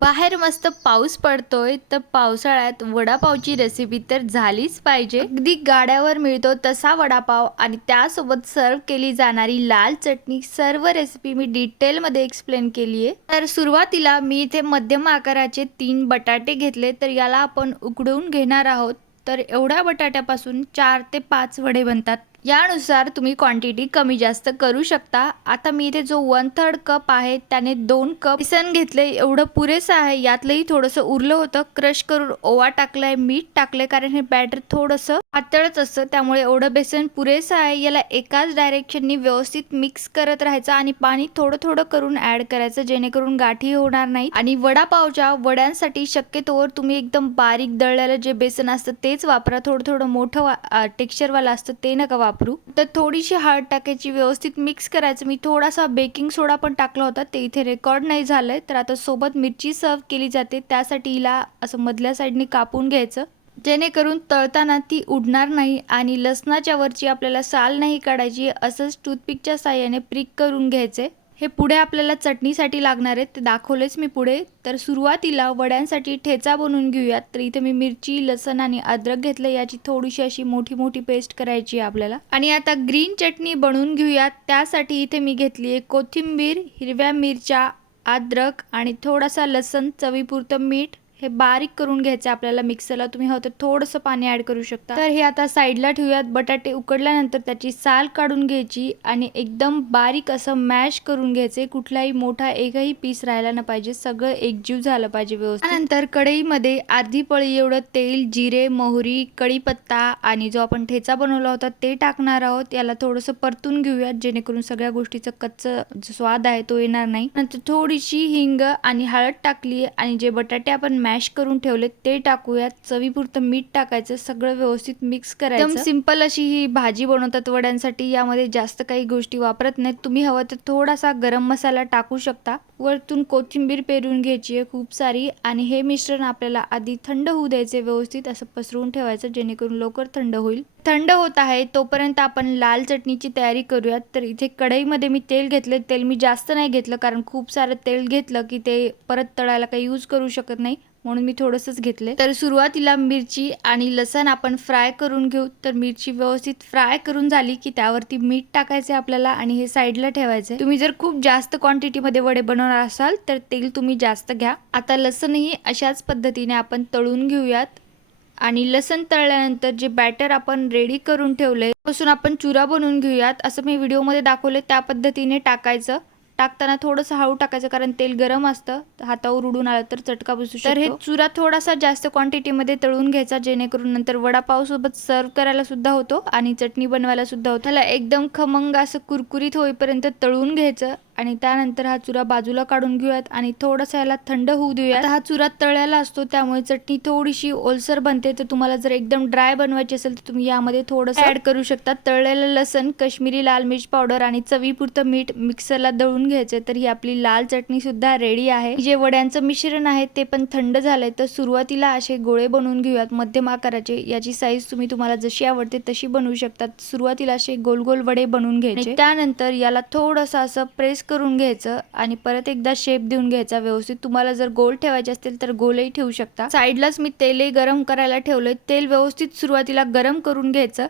बाहेर मस्त पाऊस पडतोय तर पावसाळ्यात वडापावची रेसिपी तर झालीच पाहिजे. अगदी गाड्यावर मिळतो तसा वडापाव आणि त्यासोबत सर्व केली जाणारी लाल चटणी. सर्व रेसिपी मी डिटेलमध्ये एक्सप्लेन केली आहे. तर सुरुवातीला मी इथे मध्यम आकाराचे तीन बटाटे घेतले तर याला आपण उकडवून घेणार आहोत. तर एवढ्या बटाट्यापासून चार ते पाच वडे बनतात. यानुसार तुम्ही क्वांटिटी कमी जास्त करू शकता. आता मी इथे जो वन थर्ड कप आहे त्याने दोन कप बेसन घेतले. एवढं पुरेसं आहे यातलंही थोडंसं उरलं होतं. क्रश करून ओवा टाकलाय मीठ टाकलंय कारण हे बॅटर थोडंसं पातळच असतं. त्यामुळे एवढं बेसन पुरेसं आहे. याला एकाच डायरेक्शननी व्यवस्थित मिक्स करत राहायचं आणि पाणी थोडं थोडं करून ऍड करायचं जेणेकरून गाठी होणार नाही. आणि वडापावच्या वड्यांसाठी शक्यतोवर तुम्ही एकदम बारीक दळलेलं जे बेसन असतं तेच वापरा. थोडं थोडं मोठं टेक्स्चरवालं असतं ते नका वापरू. तर थोडीशी हळद टाकायची व्यवस्थित मिक्स करायचं. मी थोडासा बेकिंग सोडा पण टाकला होता. ते इथे रेकॉर्ड नाही झालंय. तर आता सोबत मिरची सर्व केली जाते. त्यासाठी हिला असं मधल्या साईडने कापून घ्यायचं. जेणेकरून तळताना ती उडणार नाही आणि लसणाच्या वरची आपल्याला साल नाही काढायची. असंच टूथपिकच्या साह्याने प्रिक करून घ्यायचे. हे पुढे आपल्याला चटणीसाठी लागणार आहेत ते दाखवलेच मी पुढे. तर सुरुवातीला वड्यांसाठी ठेचा बनवून घेऊयात. तर इथे मी मिरची लसण आणि अद्रक घेतलं याची थोडीशी अशी मोठी मोठी पेस्ट करायची आहे आपल्याला. आणि आता ग्रीन चटणी बनवून घेऊयात. त्यासाठी इथे मी घेतली आहे कोथिंबीर हिरव्या मिरच्या अद्रक आणि थोडासा लसण चवीपुरतं मीठ. हे बारीक करून घ्यायचे आपल्याला मिक्सरला. तुम्ही हवं तर थोडंसं पाणी ऍड करू शकता. तर हे आता साईडला ठेवूयात. बटाटे उकडल्यानंतर त्याची साल काढून घ्यायची आणि एकदम बारीक असं मॅश करून घ्यायचे. कुठलाही मोठा एकही पीस राहायला न पाहिजे. सगळं एकजीव झालं पाहिजे व्यवस्थित. नंतर कढईमध्ये अर्धी पळी एवढं तेल जिरे मोहरी कढीपत्ता आणि जो आपण ठेचा बनवला होता ते टाकणार आहोत. याला थोडंसं परतून घेऊयात जेणेकरून सगळ्या गोष्टीचं कच्चं जो स्वाद आहे तो येणार नाही. नंतर थोडीशी हिंग आणि हळद टाकली आणि जे बटाटे आपण मॅश करून ठेवले ते टाकूयात. चवीपुरतं मीठ टाकायचं सगळं व्यवस्थित मिक्स करायचं. सिंपल अशी ही भाजी बनवतात वड्यांसाठी यामध्ये जास्त काही गोष्टी वापरत नाहीत. तुम्ही हवं तर थोडासा गरम मसाला टाकू शकता. वरतून कोथिंबीर पेरून घ्यायची आहे खूप सारी आणि हे मिश्रण आपल्याला आधी थंड होऊ द्यायचे व्यवस्थित असं पसरवून ठेवायचं जेणेकरून लवकर थंड होईल. थंड होत आहे तोपर्यंत आपण लाल चटणीची तयारी करूयात. तर इथे कढईमध्ये मी तेल घेतले तेल मी जास्त नाही घेतलं कारण खूप सारं तेल घेतलं की ते परत तळायला काही यूज करू शकत नाही म्हणून मी थोडंसंच घेतले तर सुरुवातीला मिरची आणि लसण आपण फ्राय करून घेऊ. तर मिरची व्यवस्थित फ्राय करून झाली की त्यावरती मीठ टाकायचे आपल्याला आणि हे साईडला ठेवायचे तुम्ही जर खूप जास्त क्वांटिटीमध्ये वडे बनवणार असाल तर तेल तुम्ही जास्त घ्या. आता लसणही अशाच पद्धतीने आपण तळून घेऊयात. आणि लसण तळल्यानंतर जे बॅटर आपण रेडी करून ठेवलंयपासून आपण चुरा बनवून घेऊयात. असं मी व्हिडिओमध्ये दाखवले त्या पद्धतीने टाकायचं. टाकताना थोडंसं हळू टाकायचं कारण तेल गरम असतं. हातावर उडून आलं तर चटका बसू तर हे चुरा थोडासा जास्त क्वांटिटीमध्ये तळून घ्यायचा जेणेकरून नंतर वडापाव सोबत सर्व करायला सुद्धा होतो आणि चटणी बनवायला सुद्धा होतो. त्याला एकदम खमंग असं कुरकुरीत होईपर्यंत तळून घ्यायचं. आणि त्यानंतर हा चुरा बाजूला काढून घेऊयात आणि थोडासा याला थंड होऊ देऊयात. हा चुरा तळ्याला असतो त्यामुळे चटणी थोडीशी ओलसर बनते. तर तुम्हाला जर एकदम ड्राय बनवायची असेल तर तुम्ही यामध्ये थोडंसं ऍड करू शकता. तळलेलं लसण कश्मीरी लाल मिर्च पावडर आणि चवीपुरतं मीठ मिक्सरला दळून घ्यायचं. तर ही आपली लाल चटणी सुद्धा रेडी आहे. जे वड्यांचं मिश्रण आहे ते पण थंड झालंय. तर सुरुवातीला असे गोळे बनवून घेऊयात मध्यम आकाराचे. याची साईज तुम्ही तुम्हाला जशी आवडते तशी बनवू शकतात. सुरुवातीला असे गोल गोल वडे बनवून घ्यायचे. त्यानंतर याला थोडंसं असं प्रेस करून घ्यायचं आणि परत एकदा शेप देऊन घ्यायचा व्यवस्थित. तुम्हाला जर गोल ठेवायचे असतील तर गोलही ठेवू शकता. साईडलाच मी तेलही गरम करायला ठेवलंय. तेल व्यवस्थित सुरुवातीला गरम करून घ्यायचं.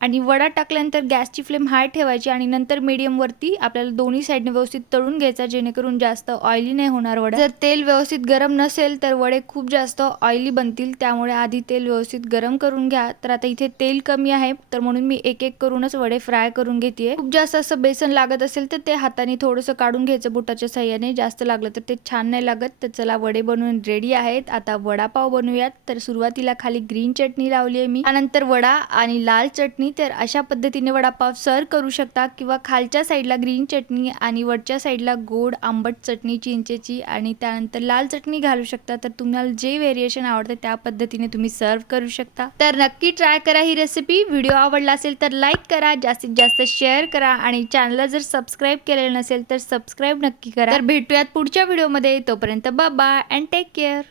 आणि वडा टाकल्यानंतर गॅसची फ्लेम हाय ठेवायची आणि नंतर मीडियमवरती आपल्याला दोन्ही साईडने व्यवस्थित तळून घ्यायचा जेणेकरून जास्त ऑइली नाही होणार वडा. जर तेल व्यवस्थित गरम नसेल तर वडे खूप जास्त ऑइली बनतील. त्यामुळे आधी तेल व्यवस्थित गरम करून घ्या. तर आता इथे तेल कमी आहे. तर म्हणून मी एक एक करूनच वडे फ्राय करून घेते खूप जास्त असं बेसन लागत असेल तर ते हाताने थोडंसं काढून घ्यायचं बुटाच्या सहाय्याने. जास्त लागलं तर ते छान नाही लागत. तर चला वडे बनवून रेडी आहेत. आता वडापाव बनवूयात तर सुरुवातीला खाली ग्रीन चटणी लावली आहे मी. त्यानंतर वडा आणि लाल चटणी. तर अशा पद्धतीने वडापाव सर्व करू शकता किंवा खालच्या साईडला ग्रीन चटणी आणि वरच्या साईडला गोड आंबट चटणी चिंचेची आणि त्यानंतर लाल चटणी घालू शकता. तर तुम्हाला जे व्हेरिएशन आवडतं त्या पद्धतीने तुम्ही सर्व करू शकता. तर नक्की ट्राय करा ही रेसिपी व्हिडिओ आवडला असेल तर लाईक करा जास्तीत जास्त शेअर करा आणि चॅनलला जर सबस्क्राईब केलेलं नसेल तर सबस्क्राईब नक्की करा. तर भेटूयात पुढच्या व्हिडिओमध्ये तोपर्यंत बाबा अँड टेक केअर